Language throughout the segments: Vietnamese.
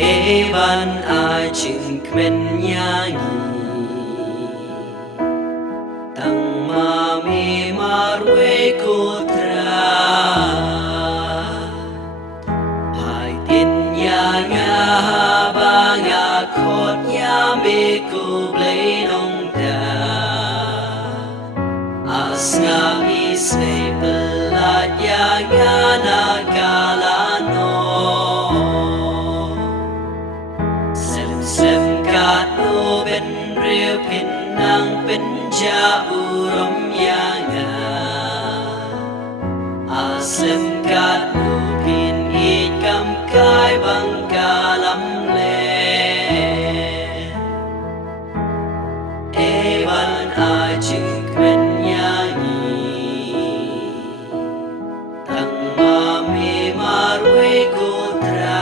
Evan ajing kmenyanyi Tang mami marwe kutra Hai tin ya nga ba nga khot ya me ku blei nong da As nga mi se pelat ya nga na galano Sem gạt nô bên rêu pin nang bên cha u rom ya nga Sem gạt nô pin i kam kai bang ka lam le Evan ai chừng quen ya ni Tang ma mi ma ruê cô tra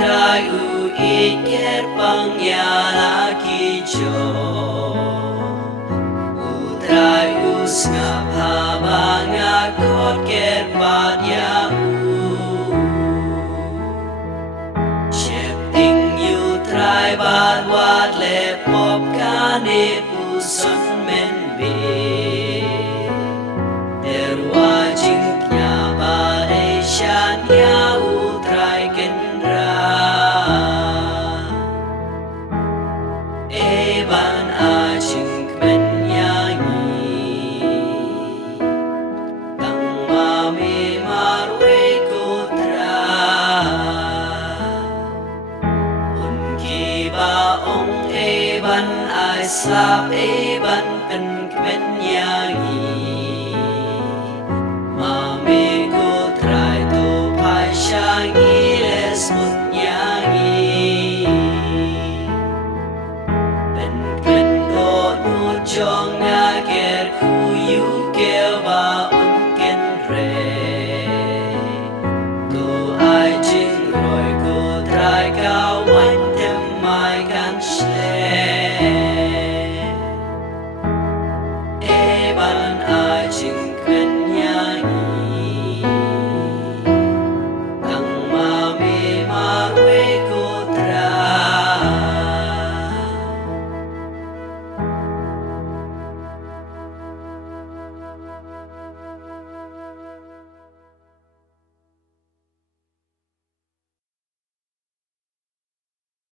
Trai u iker pang ya la ki jo Trai u snap ha ba nga kot ker pat ya Chep ting yu trai bat wat le pop ka ne pu son men be Der wa jing kya ba de shan ya u trai ken Evan ajing kmenyanyi Tang mami marwe kutra Un ki ba ong Evan ai slap Evan pen kmenyanyi Mami kutra tu pai shangi les munyangi Chong nga ker khu yu kêu ba un ken re Cô ai chinh rồi cô trai cao quanh thêm mai gan shle Evan ai chinh quen